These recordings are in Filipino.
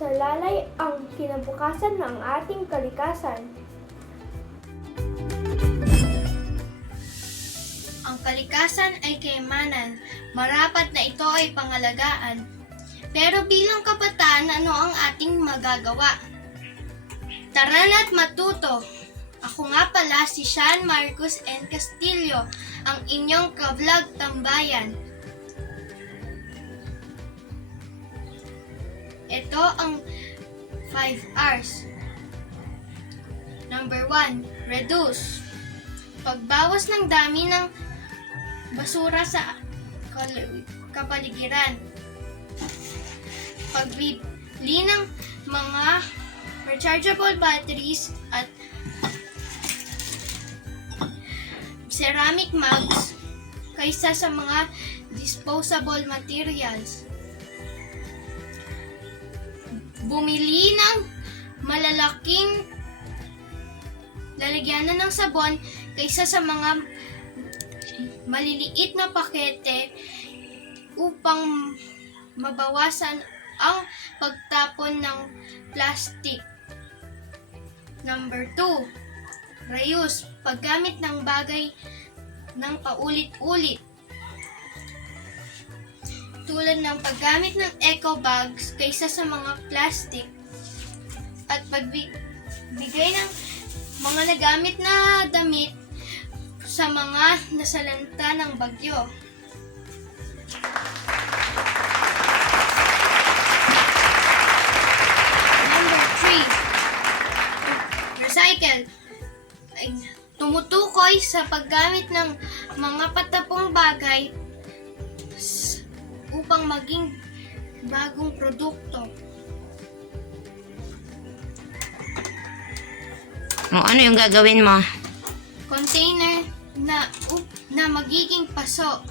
masalalay ang kinabukasan ng ating kalikasan. Ang kalikasan ay kayamanan, marapat na ito ay pangalagaan. Pero bilang kabataan, ano ang ating magagawa? Tara na't matuto! Ako nga pala si Sean Marcos N. Castillo, ang inyong ka-vlog tambayan. Ito ang 5 R's. Number 1, reduce. Pagbawas ng dami ng basura sa kapaligiran. Pagbili ng mga rechargeable batteries at ceramic mugs kaysa sa mga disposable materials. Bumili ng malalaking lalagyanan ng sabon kaysa sa mga maliliit na pakete upang mabawasan ang pagtapon ng plastic. Number 2, reuse. Paggamit ng bagay ng paulit-ulit. Tulad ng paggamit ng eco bags kaysa sa mga plastic at pagbigay ng mga nagamit na damit sa mga nasalanta ng bagyo. Number 3, recycle. Tumutukoy sa paggamit ng mga patapong bagay upang maging bagong produkto. Ano yung gagawin mo? Container na magiging paso.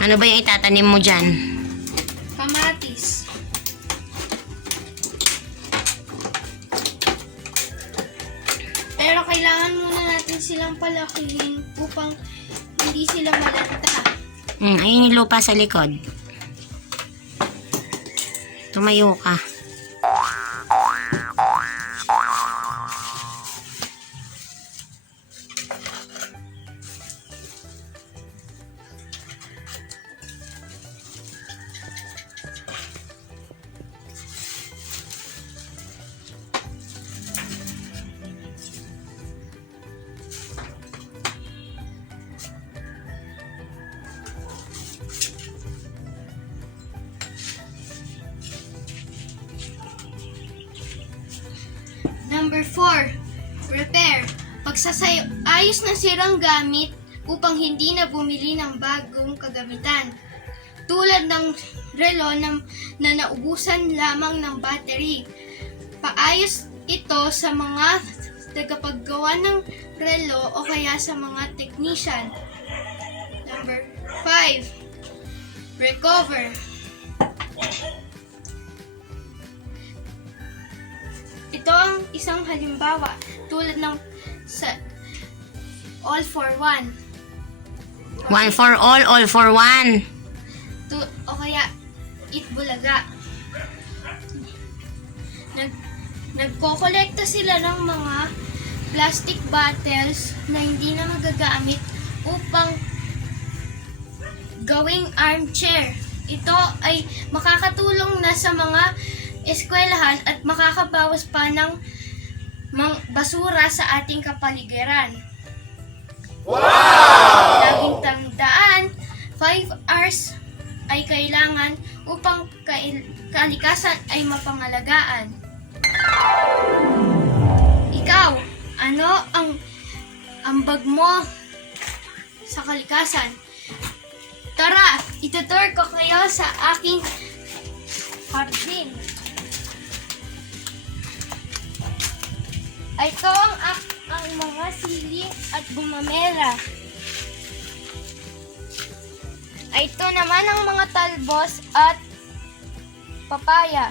Ano ba yung itatanim mo dyan? Kamatis. Pero kailangan muna natin silang palakihin upang hindi sila malanta. Ayun yung lupa sa likod. Tumayo ka. Number 4, repair. Ayos ng sirang gamit upang hindi na bumili ng bagong kagamitan. Tulad ng relo na naubusan lamang ng battery. Paayos ito sa mga tagapaggawa ng relo o kaya sa mga technician. Number 5, recover. Ito ang isang halimbawa tulad ng sa all for one. One for all for one. O kaya eat bulaga. Nagkokolekta sila ng mga plastic bottles na hindi na magagamit upang gawing armchair. Ito ay makakatulong na sa mga eskwelahan at makakabawas pa ng basura sa ating kapaligiran. Wow! Laging tandaan, 5 R's ay kailangan upang kalikasan ay mapangalagaan. Ikaw, ano ang ambag mo sa kalikasan? Tara, itutur ko kayo sa aking hardin. Ito ang mga sili at bumamera. Ito naman ang mga talbos at papaya.